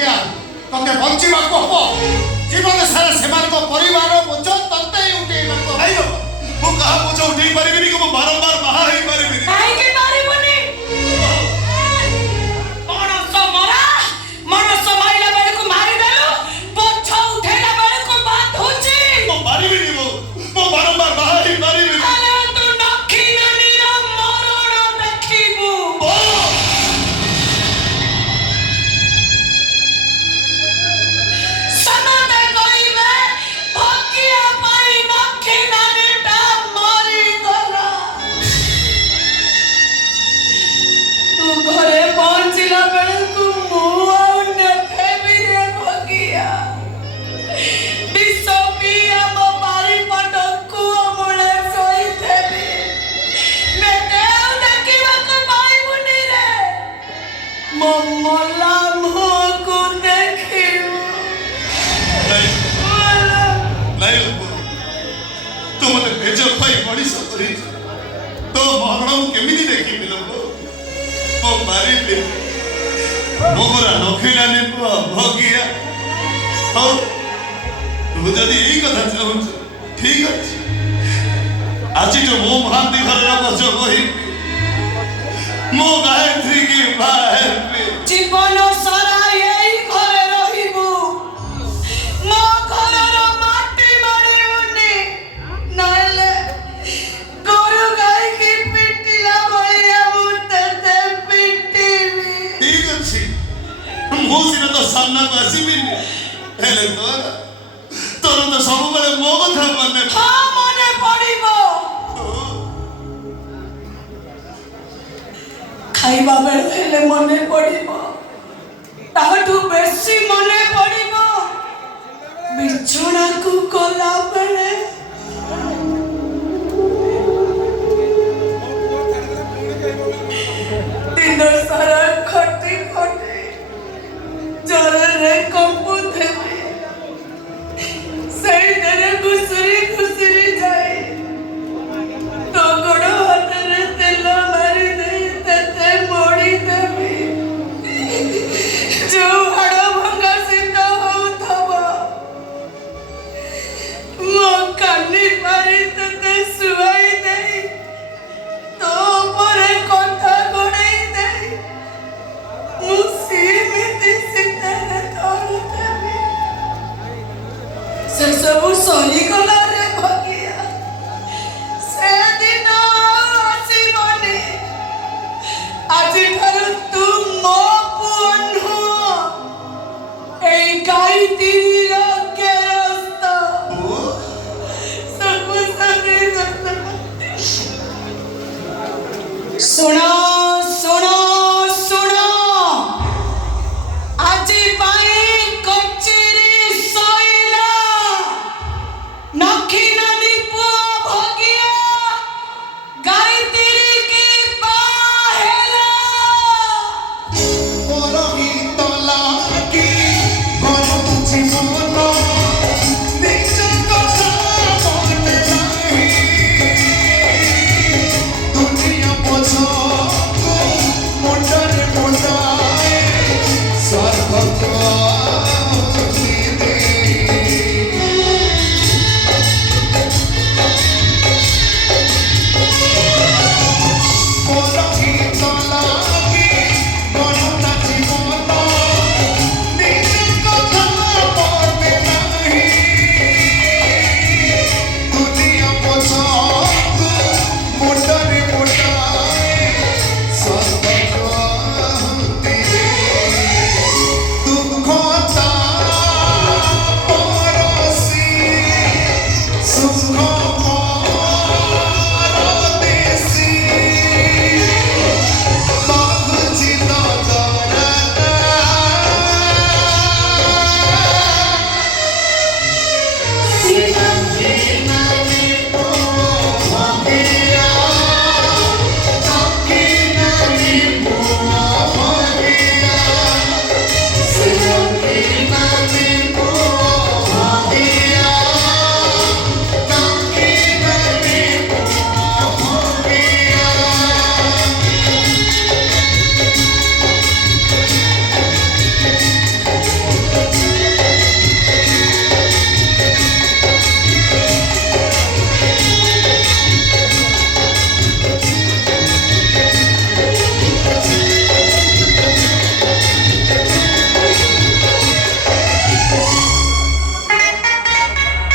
भगिया तते बंचिबा को हबो जीवन सारा सेमान को परिवार बोझ तते उठेइबा नहीं हो मु कहा बोझ उठेई परिबिनी को बारंबार बाहा हेई परिबिनी काहे के पारिबनी मनस माइला बेले को मारी देलु बोझ उठेला बेले को बात होची मु परिबिनी मु बारंबार बाहा हेई परिबिनी अरे तू नखी नानीर मरण देखिबु समते कइबे भगिया पाई नखी नानीटा मरी गला तू घरे पहुंचिला बेले को मु आउ नेखेबी रे भगिया विश्व पिया मो बारी पटकू अमुले सोईथेबी बेटे आउ देखिबा को पाइबुनी रे मो मोला मुहकू देखिबु नहीं तू मते भेज भाई बड़ी सपरी तो मरण केमिति देखि मिलो मो मारी ले मोरा नखिला ने भगिया हो तू जदी एई कथा चाहू ठीक अछि आज जो मो महांती घर बच कहि मो गायत्री की बाहर जीवन सारा यही घरे रहिबु मो घरर माटी मारिबुनी नले गोरु गाय की पिटिला भलिया मुते ते पिटिबी ठीक अछि मो सिना तो सामना को आसीबिनी हेले तोर तो सब बेले मो कथा मने हाँ मने पड़िबो खाइबा बेले हेले मने पड़िबो ताठू बेसी मने पड़िबो बिछोना को गला बेले दिन सारा